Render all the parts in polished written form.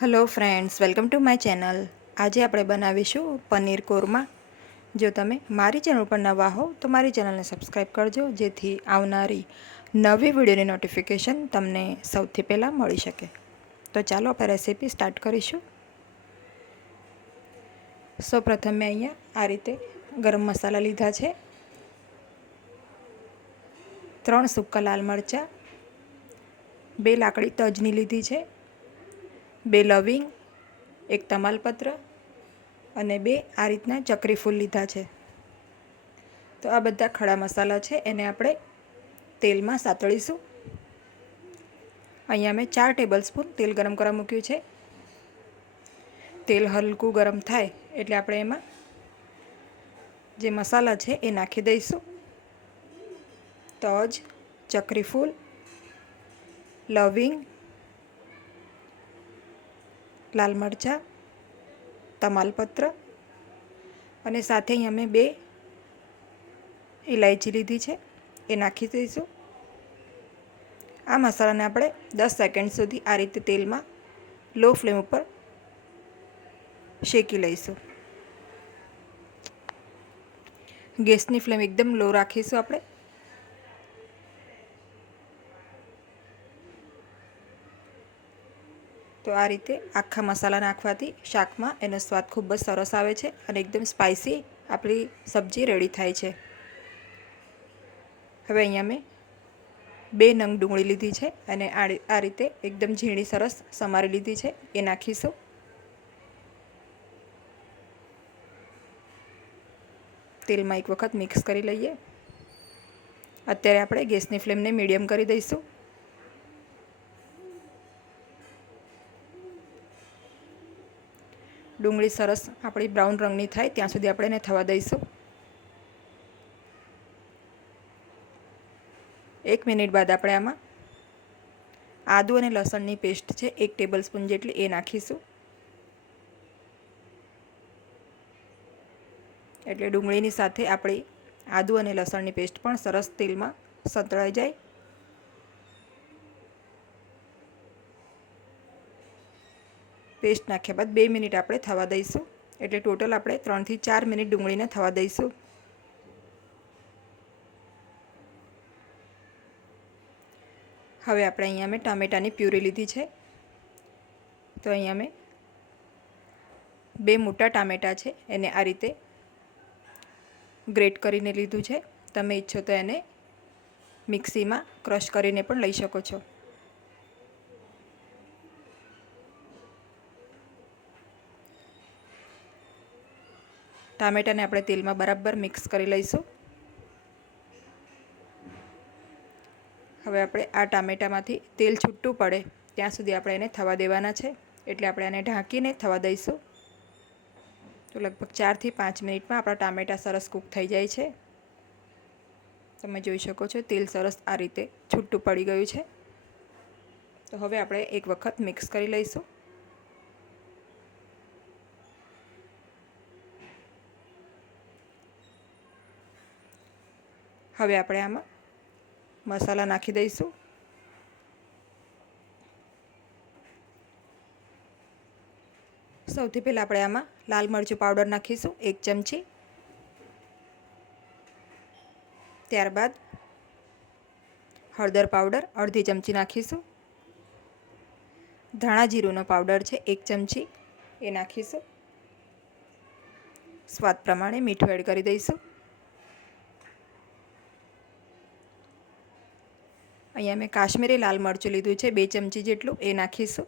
Hello friends, welcome to my channel. આજે આપણે બનાવીશું પનીર કોરમા. જો તમે મારી ચેનલ પર નવા હો તો મારી ચેનલને સબસ્ક્રાઈબ કરજો, જેથી આવનારી નવી વિડીયોની નોટિફિકેશન તમને સૌથી પહેલાં મળી શકે. તો ચાલો આપણે રેસીપી સ્ટાર્ટ કરીશું. સૌપ્રથમ મેં અહીંયા આ રીતે ગરમ મસાલા લીધા છે, 3 સૂકા લાલ મરચાં, 2 લાકડી તજની લીધી છે, 2 લવિંગ, 1 તમાલપત્ર અને 2 આ રીતના ચક્રી ફૂલ લીધા છે. તો આ બધા ખડા મસાલા છે, એને આપણે તેલમાં સાતળીશું. અહીંયા મેં 4 ટેબલ સ્પૂન તેલ ગરમ કરવા મૂક્યું છે. તેલ હલકું ગરમ થાય એટલે આપણે એમાં જે મસાલા છે એ નાખી દઈશું. તજ, ચક્રી ફૂલ, લવિંગ, લાલ મરચાં, તમાલપત્ર અને સાથે અહીંયા મેં 2 ઇલાયચી લીધી છે, એ નાખી દઈશું. આ મસાલાને આપણે 10 સેકન્ડ સુધી આ રીતે તેલમાં લો ફ્લેમ ઉપર શેકી લઈશું. ગેસની ફ્લેમ એકદમ લો રાખીશું આપણે. તો આ રીતે આખા મસાલા નાખવાથી શાકમાં એનો સ્વાદ ખૂબ જ સરસ આવે છે અને એકદમ સ્પાઇસી આપણી સબ્જી રેડી થાય છે. હવે અહીંયા મેં 2 નંગ ડુંગળી લીધી છે અને આ રીતે એકદમ ઝીણી સરસ સમારી લીધી છે, એ નાખીશું. તેલમાં એક વખત મિક્સ કરી લઈએ. અત્યારે આપણે ગેસની ફ્લેમને મીડિયમ કરી દઈશું. ડુંગળી સરસ આપણી બ્રાઉન રંગની થાય ત્યાં સુધી આપણે એને થવા દઈશું. 1 મિનિટ બાદ આપણે આમાં આદુ અને લસણની પેસ્ટ છે 1 ટેબલ સ્પૂન જેટલી, એ નાખીશું. એટલે ડુંગળીની સાથે આપણી આદુ અને લસણની પેસ્ટ પણ સરસ તેલમાં સંતળાઈ જાય. પેસ્ટ નાખ્યા બાદ 2 મિનિટ આપણે થવા દઈશું. એટલે ટોટલ આપણે 3 થી 4 મિનિટ ડુંગળીને થવા દઈશું. હવે આપણે અહીંયા મેં ટામેટાની પ્યુરી લીધી છે. તો અહીંયા મેં 2 મોટા ટામેટાં છે, એને આ રીતે ગ્રેટ કરીને લીધું છે. તમે ઈચ્છો તો એને મિક્સીમાં ક્રશ કરીને પણ લઈ શકો છો. ટામેટાને આપણે તેલમાં બરાબર મિક્સ કરી લઈશું. હવે આપણે આ ટામેટામાંથી તેલ છૂટું પડે ત્યાં સુધી આપણે એને થવા દેવાના છે. એટલે આપણે આને ઢાંકીને થવા દઈશું. તો લગભગ 4 થી 5 મિનિટમાં આપણા ટામેટાં સરસ કૂક થઈ જાય છે. તમે જોઈ શકો છો તેલ સરસ આ રીતે છૂટું પડી ગયું છે. તો હવે આપણે એક વખત મિક્સ કરી લઈશું. હવે આપણે આમાં મસાલા નાખી દઈશું. સૌથી પહેલાં આપણે આમાં લાલ મરચું પાવડર નાખીશું 1 ચમચી. ત્યારબાદ હળદર પાવડર અડધી ચમચી નાખીશું. ધાણા જીરુંનો પાવડર છે 1 ચમચી, એ નાખીશું. સ્વાદ પ્રમાણે મીઠું એડ કરી દઈશું. અહીંયા મેં કાશ્મીરી લાલ મરચું લીધું છે 2 ચમચી જેટલું, એ નાખીશું.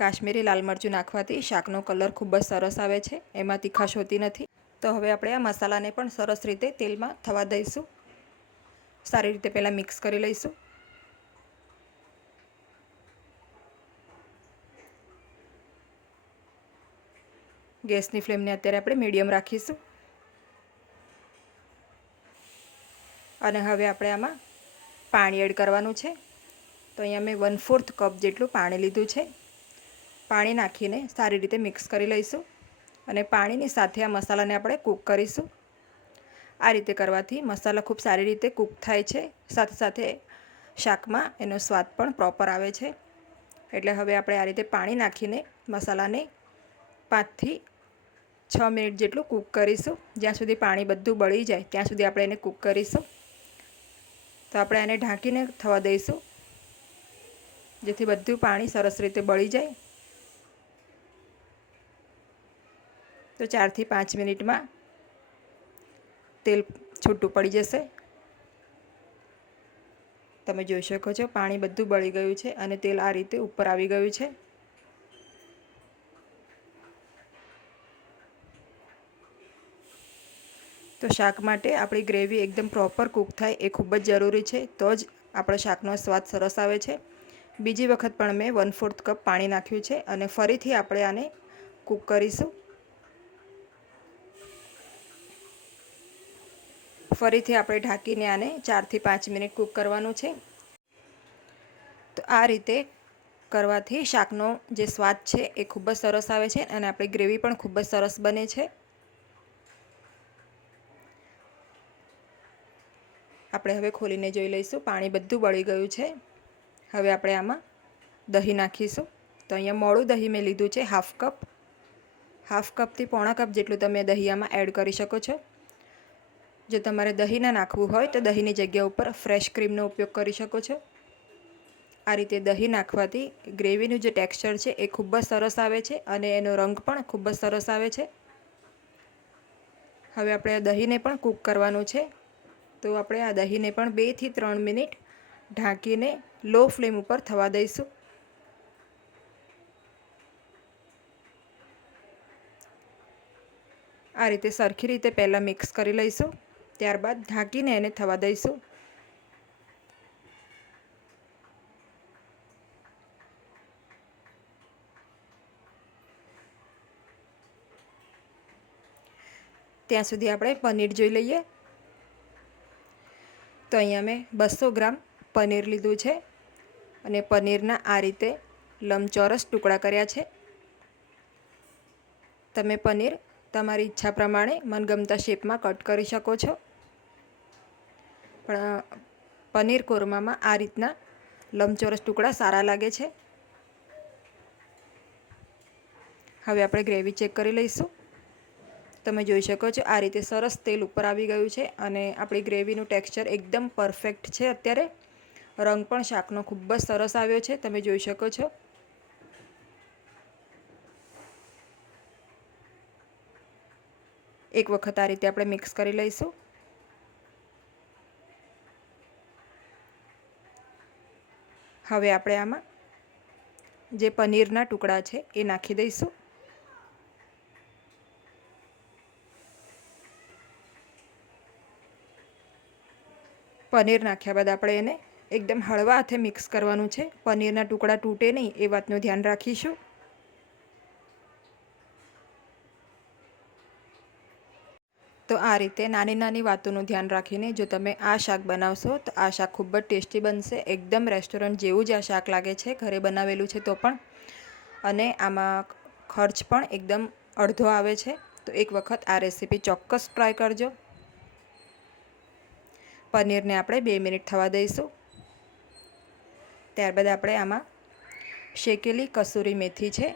કાશ્મીરી લાલ મરચું નાખવાથી શાકનો કલર ખૂબ જ સરસ આવે છે, એમાં તીખાશ હોતી નથી. તો હવે આપણે આ મસાલાને પણ સરસ રીતે તેલમાં થવા દઈશું. સારી રીતે પહેલાં મિક્સ કરી લઈશું. ગેસની ફ્લેમને અત્યારે આપણે મીડિયમ રાખીશું. અને હવે આપણે આમાં પાણી એડ કરવાનું છે. તો અહીંયા મેં 1/4 કપ જેટલું પાણી લીધું છે. પાણી નાખીને સારી રીતે મિક્સ કરી લઈશું અને પાણીની સાથે આ મસાલાને આપણે કૂક કરીશું. આ રીતે કરવાથી મસાલા ખૂબ સારી રીતે કૂક થાય છે, સાથે સાથે શાકમાં એનો સ્વાદ પણ પ્રોપર આવે છે. એટલે હવે આપણે આ રીતે પાણી નાખીને મસાલાને 5 થી 6 મિનિટ જેટલું કૂક કરીશું. જ્યાં સુધી પાણી બધું બળી જાય ત્યાં સુધી આપણે એને કૂક કરીશું. તો આપણે આને ઢાંકીને થવા દઈશું, જેથી બધું પાણી સરસ રીતે બળી જાય. તો 4 થી 5 મિનિટમાં તેલ છૂટું પડી જશે. તમે જોઈ શકો છો પાણી બધું બળી ગયું છે અને તેલ આ રીતે ઉપર આવી ગયું છે. તો શાક માટે આપણી ગ્રેવી એકદમ પ્રોપર કૂક થાય એ ખૂબ જ જરૂરી છે, તો જ આપણા શાકનો સ્વાદ સરસ આવે છે. બીજી વખત પણ મેં 1/4 કપ પાણી નાખ્યું છે અને ફરીથી આપણે આને કૂક કરીશું. ફરીથી આપણે ઢાંકીને આને 4 થી 5 મિનિટ કૂક કરવાનું છે. તો આ રીતે કરવાથી શાકનો જે સ્વાદ છે એ ખૂબ જ સરસ આવે છે અને આપણી ગ્રેવી પણ ખૂબ જ સરસ બને છે. આપણે હવે ખોલીને જોઈ લઈશું, પાણી બધું બળી ગયું છે. હવે આપણે આમાં દહીં નાખીશું. તો અહીંયા મોળું દહીં મેં લીધું છે, હાફ કપથી પોણા કપ જેટલું તમે દહીં આમાં એડ કરી શકો છો. જો તમારે દહીં ના નાખવું હોય તો દહીંની જગ્યા ઉપર ફ્રેશ ક્રીમનો ઉપયોગ કરી શકો છો. આ રીતે દહીં નાખવાથી ગ્રેવીનું જે ટેક્સચર છે એ ખૂબ જ સરસ આવે છે અને એનો રંગ પણ ખૂબ જ સરસ આવે છે. હવે આપણે દહીંને પણ કૂક કરવાનું છે. તો આપણે આ દહીંને પણ 2 થી 3 મિનિટ ઢાંકીને લો ફ્લેમ ઉપર થવા દઈશું. આ રીતે સરખી રીતે પહેલાં મિક્સ કરી લઈશું, ત્યારબાદ ઢાંકીને એને થવા દઈશું. ત્યાં સુધી આપણે પનીર જોઈ લઈએ. તો અહીંયા મેં 200 ગ્રામ પનીર લીધું છે અને પનીરના આ રીતે લંબચોરસ ટુકડા કર્યા છે. તમે પનીર તમારી ઈચ્છા પ્રમાણે મનગમતા શેપમાં કટ કરી શકો છો, પણ પનીર કોરમામાં આ રીતના લંબચોરસ ટુકડા સારા લાગે છે. હવે આપણે ગ્રેવી ચેક કરી લઈશું. તમે જોઈ શકો છો આ રીતે સરસ તેલ ઉપર આવી ગયું છે અને આપણી ગ્રેવીનું ટેક્સચર એકદમ પરફેક્ટ છે. અત્યારે રંગ પણ શાકનો ખૂબ જ સરસ આવ્યો છે, તમે જોઈ શકો છો. એક વખત આ રીતે આપણે મિક્સ કરી લઈશું. હવે આપણે આમાં જે પનીરના ટુકડા છે એ નાખી દઈશું. પનીર નાખ્યા બાદ આપણે એને એકદમ હળવા હાથે મિક્સ કરવાનું છે. પનીરના ટુકડા તૂટે નહીં એ વાતનું ધ્યાન રાખીશું. તો આ રીતે નાની નાની વાતોનું ધ્યાન રાખીને જો તમે આ શાક બનાવશો તો આ શાક ખૂબ જ ટેસ્ટી બનશે. એકદમ રેસ્ટોરન્ટ જેવું જ આ શાક લાગે છે, ઘરે બનાવેલું છે તો પણ. અને આમાં ખર્ચ પણ એકદમ અડધો આવે છે. તો એક વખત આ રેસીપી ચોક્કસ ટ્રાય કરજો. પનીરને આપણે 2 મિનિટ થવા દઈશું. ત્યારબાદ આપણે આમાં શેકેલી કસૂરી મેથી છે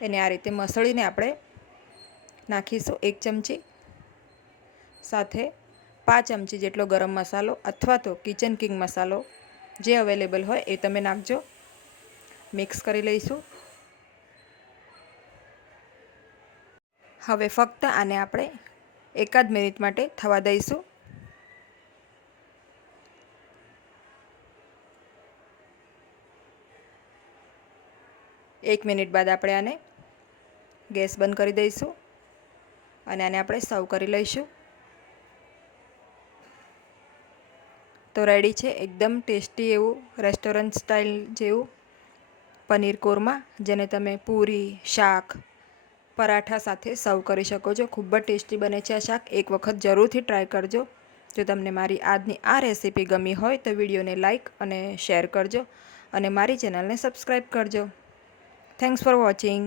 એને આ રીતે મસળીને આપણે નાખીશું 1 ચમચી. સાથે 5 ચમચી જેટલો ગરમ મસાલો અથવા તો કિચન કિંગ મસાલો જે અવેલેબલ હોય એ તમે નાખજો. મિક્સ કરી લઈશું. હવે ફક્ત આને આપણે 1 મિનિટ માટે થવા દઈશું. એક મિનિટ બાદ આપણે આને ગેસ બંધ કરી દઈશું અને આને આપણે સર્વ કરી લઈશું. તો રેડી છે એકદમ ટેસ્ટી એવું રેસ્ટોરન્ટ સ્ટાઇલ જેવું પનીર કોરમા, જેને તમે પૂરી, શાક, પરાઠા સાથે સર્વ કરી શકો છો. ખૂબ જ ટેસ્ટી બને છે આ શાક. એક વખત જરૂરથી ટ્રાય કરજો. જો તમને મારી આજની આ રેસીપી ગમી હોય તો વિડીયોને લાઇક અને શેર કરજો અને મારી ચેનલને સબસ્ક્રાઈબ કરજો. Thanks for watching.